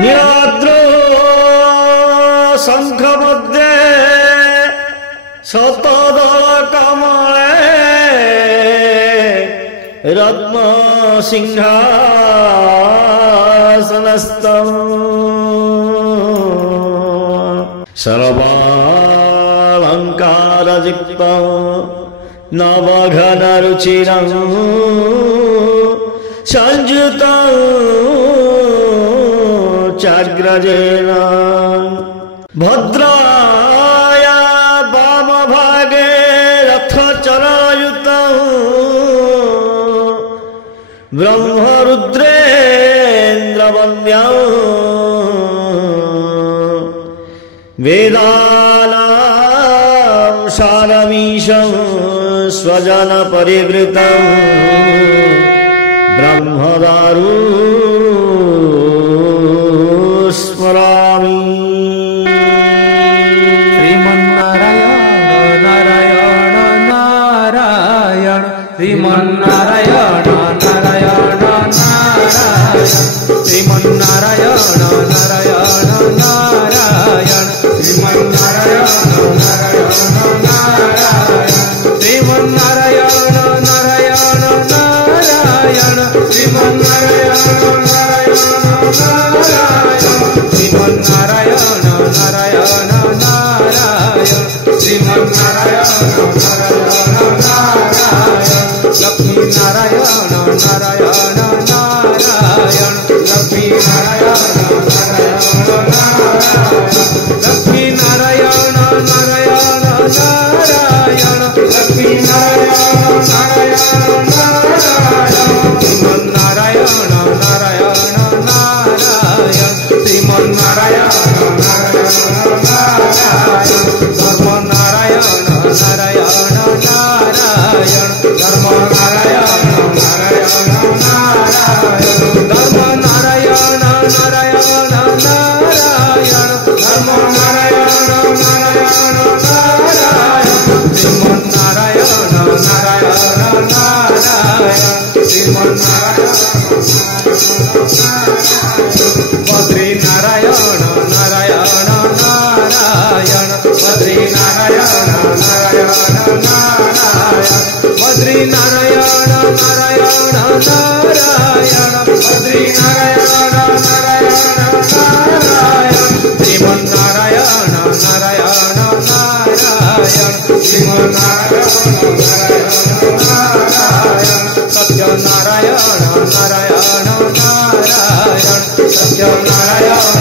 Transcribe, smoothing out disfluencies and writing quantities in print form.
नीलाद्रो शंख मध्ये शतदल कमले रत्न सिंहासनस्थं सर्वालंकारयुक्तं नवघनरुचिरं संयुतं चाग्रजेन भद्राया वामभागे रथचरायुतं ब्रह्मरुद्रेन्द्रवन्द्यं वेदानां सारमीशं स्वजनपरिवृतं ब्रह्मदारु स्मरामि। श्रीमन्नारायण नारायण नारायण श्रीमन्नारायण नारायण नारायण श्रीमन्नारायण नारायण नारायण श्रीमन्नारायण नारायण नारायण श्रीमन्नारायण नारायण नारायण श्रीमन्नारायण नारायण नारायण श्रीमन्नारायण नारायण नारायण श्रीमन्नारायण नारायण नारायण लक्ष्मी नारायण नारायण नारायण लक्ष्मी नारायण नारायण नारायण लक्ष्मी नारायण नारायण नारायण लक्ष्मी नारायण नारायण नारायण श्रीमन्नारायण नारायण नारायण श्रीमन्नारायण नारायण नारायण धर्म नारायण नारायण नारायण धर्म नारायण नारायण नारायण धर्म नारायण नारायण नारायण धर्म नारायण नारायण नारायण श्रीमन्नारायण नारायण नारायण श्रीमन्नारायण बद्री नारायण नारायण नारायण बद्री नारायण नारायण नारायण बद्री नारायण नारायण नारायण बद्री नारायण नारायण नारायण श्रीमन्नारायण नारायण नारायण श्रीमन्नारायण नारायण नारायण सत्यनारायण नारायण नारायण सत्यनारायण